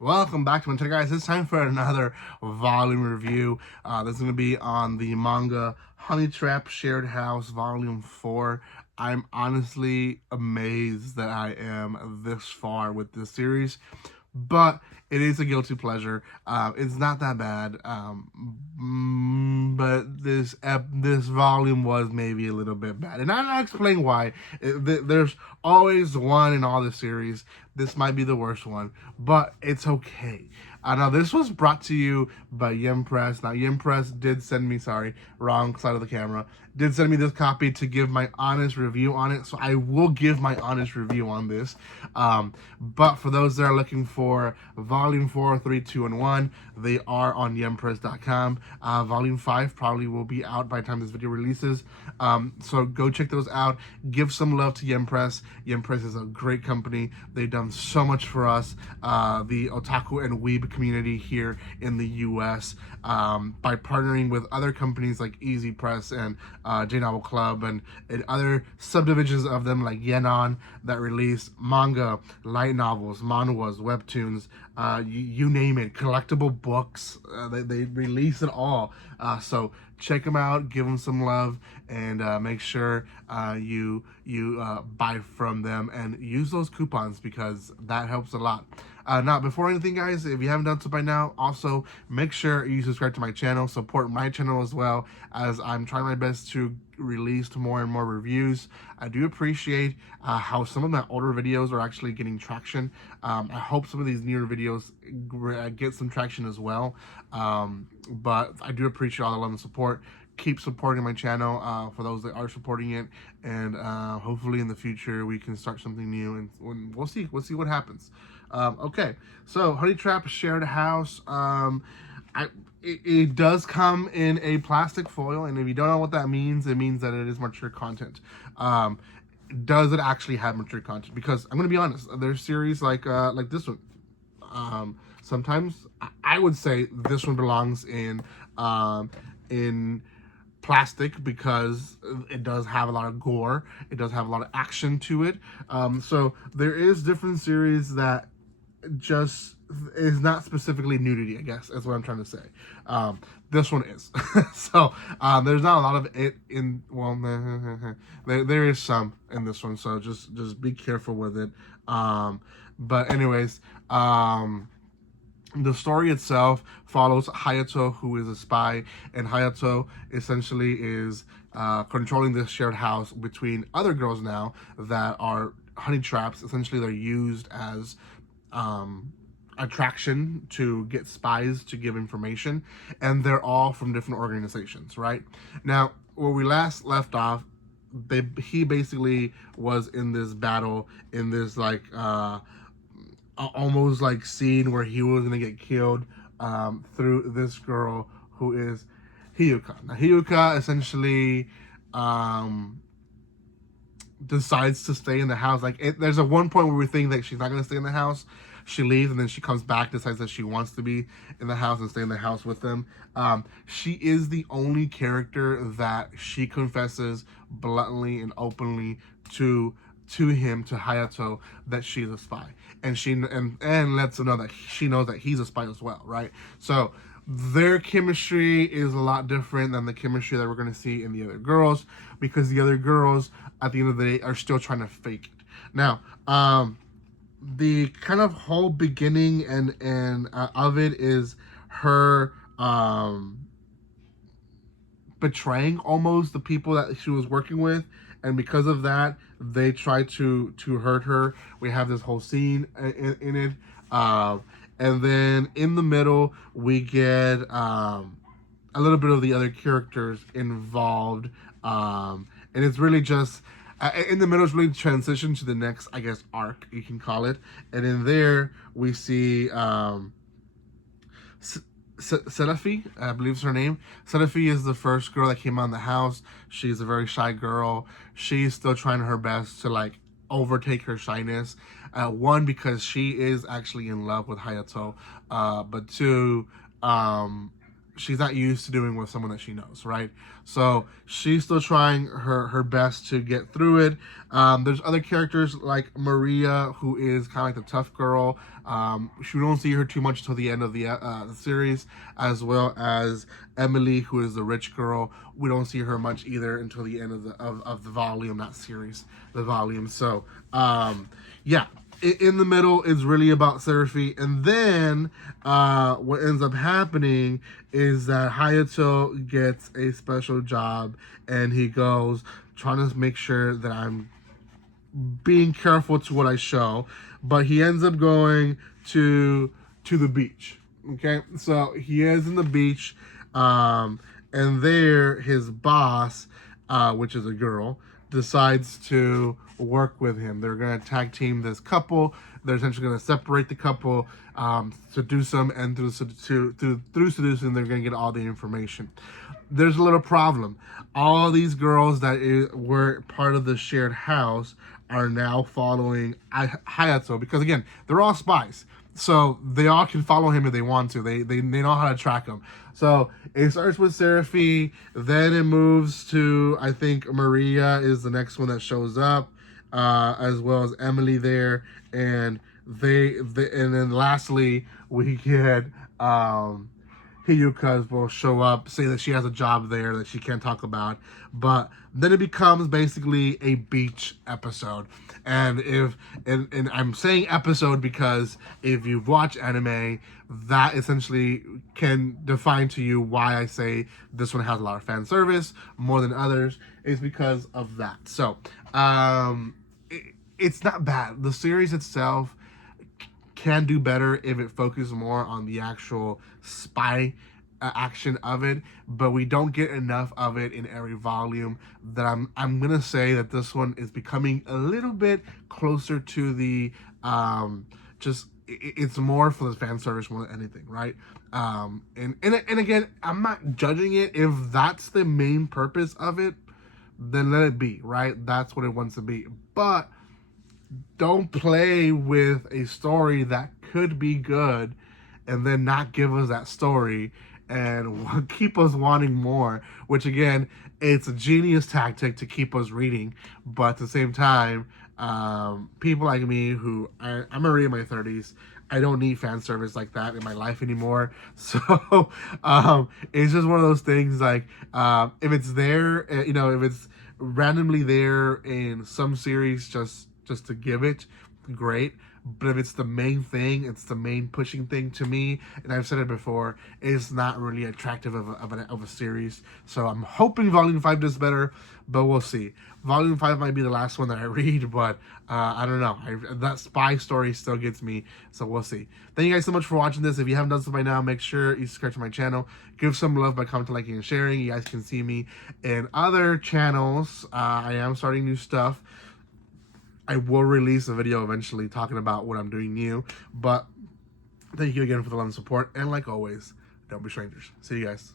Welcome back to my channel, guys. It's time for another volume review. This is going to be on the manga Honey Trap Shared House Volume 4. I'm honestly amazed that I am this far with this series, but it is a guilty pleasure. It's not that bad, but this volume was maybe a little bit bad, and I'll explain why. There's always one in all the series. This might be the worst one, but it's okay. Now, this was brought to you by Yem Press. Now, Yem Press did send me, sorry, wrong side of the camera, did send me this copy to give my honest review on it. So I will give my honest review on this. But for those that are looking for Volume 4, 3, 2, and 1, they are on yempress.com. Volume 5 probably will be out by the time this video releases. So go check those out. Give some love to Yem Press. Yem Press is a great company. They've done so much for us, the otaku and weeb community here in the US, by partnering with other companies like Easy Press and J Novel Club and other subdivisions of them like Yenon that release manga, light novels, manhwas, webtoons, you name it, collectible books. They release it all. So check them out, give them some love, and make sure you buy from them and use those coupons because that helps a lot. Now, before anything, guys, if you haven't done so by now, also make sure you subscribe to my channel, support my channel as well, as I'm trying my best to release more and more reviews. I do appreciate how some of my older videos are actually getting traction. I hope some of these newer videos get some traction as well. But I do appreciate all the love and support. Keep supporting my channel for those that are supporting it, and hopefully in the future we can start something new, and we'll see what happens. Okay, so Honey Trap Shared House. It does come in a plastic foil, and if you don't know what that means, it means that it is mature content. Does it actually have mature content? Because I'm gonna be honest, there's series like this one. Sometimes I would say this one belongs in plastic because it does have a lot of gore. It does have a lot of action to it. So there is different series that just is not specifically nudity, I guess is what I'm trying to say. This one is. So there's not a lot of it in, well, there is some in this one, so just be careful with it. But anyways, the story itself follows Hayato, who is a spy, and Hayato essentially is controlling this shared house between other girls now that are honey traps. Essentially, they're used as attraction to get spies to give information, and they're all from different organizations, right? Now, where we last left off, he basically was in this battle, in this like almost like scene where he was gonna get killed through this girl who is Hyuka. Now Hyuka essentially decides to stay in the house. There's a one point where we think that she's not gonna stay in the house. She leaves and then she comes back, decides that she wants to be in the house and stay in the house with them. She is the only character that she confesses bluntly and openly to him, to Hayato, that she's a spy, and she and lets him know that she knows that he's a spy as well, right? So their chemistry is a lot different than the chemistry that we're going to see in the other girls, because the other girls at the end of the day are still trying to fake it. Now, the kind of whole beginning and of it is her betraying almost the people that she was working with, and because of that they try to hurt her. We have this whole scene in it, and then in the middle we get a little bit of the other characters involved, and it's really just in the middle is really transition to the next, I guess, arc you can call it. And in there we see Serafi, I believe is her name. Serafi is the first girl that came out in the house. She's a very shy girl. She's still trying her best to like overtake her shyness. One, because she is actually in love with Hayato, but two, she's not used to doing with someone that she knows, right? So she's still trying her best to get through it. There's other characters like Maria, who is kind of like the tough girl. We don't see her too much until the end of the series, as well as Emily, who is the rich girl. We don't see her much either until the end of the volume, not series, the volume. So yeah. In the middle is really about Seraphy, and then what ends up happening is that Hayato gets a special job, and he goes trying to make sure that I'm being careful to what I show, but he ends up going to the beach. Okay, so he is in the beach, and there his boss, which is a girl, decides to work with him. They're going to tag team this couple. They're essentially going to separate the couple, seduce them, and through seducing, they're going to get all the information. There's a little problem. All these girls that were part of the shared house are now following Hayato, because again, they're all spies. So they all can follow him if they want to. They know how to track him. So it starts with Seraphy, then it moves to, I think Maria is the next one that shows up, as well as Emily there, and and then lastly we get Hiyuka will show up, say that she has a job there that she can't talk about, but then it becomes basically a beach episode. And and I'm saying episode because if you've watched anime, that essentially can define to you why I say this one has a lot of fan service more than others, is because of that. So it's not bad. The series itself can do better if it focuses more on the actual spy action of it, but we don't get enough of it in every volume. That I'm gonna say that this one is becoming a little bit closer to the it's more for the fan service more than anything, right? And again, I'm not judging it. If that's the main purpose of it, then let it be, right? That's what it wants to be. But don't play with a story that could be good and then not give us that story and keep us wanting more, which again, it's a genius tactic to keep us reading, but at the same time, people like me who I'm already in my 30s, I don't need fan service like that in my life anymore. So it's just one of those things, like if it's there, if it's randomly there in some series just to give it, great. But if it's the main thing, it's the main pushing thing to me, and I've said it before, it's not really attractive of a series. So I'm hoping Volume 5 does better, but we'll see. Volume 5 might be the last one that I read, but I don't know. That spy story still gets me, so we'll see. Thank you guys so much for watching this. If you haven't done so by now, make sure you subscribe to my channel. Give some love by commenting, liking, and sharing. You guys can see me in other channels. I am starting new stuff. I will release a video eventually talking about what I'm doing new. But thank you again for the love and support. And like always, don't be strangers. See you guys.